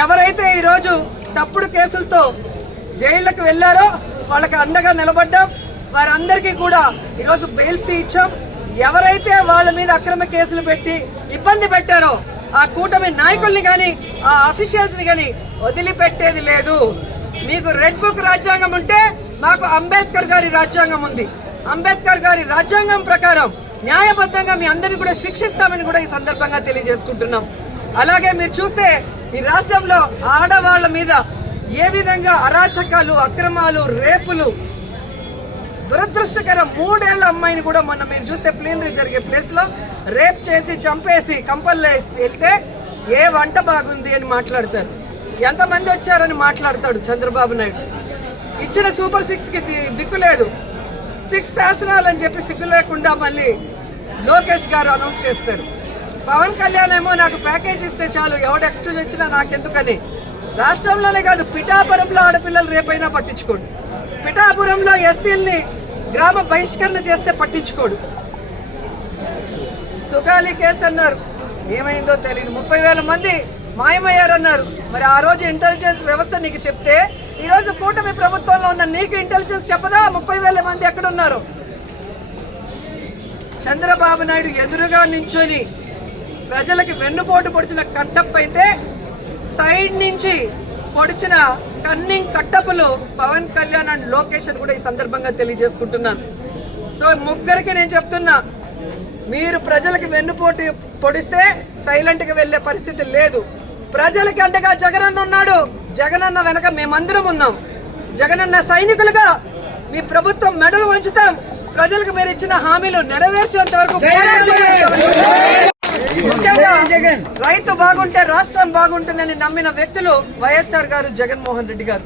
ఎవరైతే ఈ రోజు తప్పుడు కేసులతో జైళ్లకు వెళ్లారో వాళ్ళకి అండగా నిలబడ్డాం. వారందరికీ కూడా ఈరోజు బెయిల్స్ ఇచ్చాం. ఎవరైతే వాళ్ళ మీద అక్రమ కేసులు పెట్టి ఇబ్బంది పెట్టారో ఆ కూటమి నాయకుల్ని గాని ఆ అఫీషియల్స్ ని గాని వదిలిపెట్టేది లేదు. మీకు రెడ్ బుక్ రాజ్యాంగం ఉంటే మాకు అంబేద్కర్ గారి రాజ్యాంగం ఉంది. అంబేద్కర్ గారి రాజ్యాంగం ప్రకారం న్యాయబద్ధంగా మీ అందరినీ కూడా శిక్షిస్తామని కూడా ఈ సందర్భంగా తెలియజేసుకుంటున్నాం. అలాగే మీరు చూస్తే ఈ రాష్ట్రంలో ఆడవాళ్ల మీద ఏ విధంగా అరాచకాలు, అక్రమాలు, రేపులు, దురదృష్టకరం 3 ఏళ్ల అమ్మాయిని కూడా మొన్న మీరు చూస్తే ప్లీనరీ జరిగే ప్లేస్ లో రేప్ చేసి చంపేసి కంపల్లో వెళ్తే ఏ వంట బాగుంది అని మాట్లాడతారు, ఎంతమంది వచ్చారని మాట్లాడతాడు చంద్రబాబు నాయుడు. ఇచ్చిన సూపర్ 6 కి దిక్కు లేదు, 6 శాసనాలు అని చెప్పి సిగ్గు లేకుండా మళ్ళీ లోకేష్ గారు అనౌన్స్ చేస్తారు. పవన్ కళ్యాణ్ ఏమో నాకు ప్యాకేజ్ ఇస్తే చాలు, ఎవడెక్టు వచ్చినా నాకెందుకని. రాష్ట్రంలోనే కాదు పిఠాపురంలో ఆడపిల్లలు రేపైనా పట్టించుకోడు, పిఠాపురంలో ఎస్సీల్ని గ్రామ బహిష్కరణ చేస్తే పట్టించుకోడు. సుగాలి కేసు అన్నారు, ఏమైందో తెలియదు, 30,000 మంది మాయమయ్యారన్నారు. మరి ఆ రోజు ఇంటెలిజెన్స్ వ్యవస్థ నీకు చెప్తే ఈ రోజు కూటమి ప్రభుత్వంలో ఉన్న నీకు ఇంటెలిజెన్స్ చెప్పదా 30,000 మంది ఎక్కడున్నారు? చంద్రబాబు నాయుడు ఎదురుగా నించొని ప్రజలకి వెన్నుపోటు పొడిచిన కట్టప్ప అయితే సైడ్ నుంచి పొడిచిన కన్నింగ్ కట్టపులు పవన్ కళ్యాణ్ అండ్ లోకేష్ అని కూడా ఈ సందర్భంగా తెలియజేసుకుంటున్నాను. సో ముగ్గురికి నేను చెప్తున్నా, మీరు ప్రజలకి వెన్నుపోటు పొడిస్తే సైలెంట్ గా వెళ్లే పరిస్థితి లేదు. ప్రజలకి అండగా జగనన్న ఉన్నాడు, జగనన్న వెనక మేమందరం ఉన్నాం. జగనన్న సైనికులుగా మీ ప్రభుత్వం మెడలు వంచుతాం. ప్రజలకు మీరు ఇచ్చిన హామీలు నెరవేర్చేంత వరకు ముఖ్యంగా రైతు బాగుంటే రాష్ట్రం బాగుంటుందని నమ్మిన వ్యక్తులు వైఎస్ఆర్ గారు, జగన్మోహన్ రెడ్డి గారు.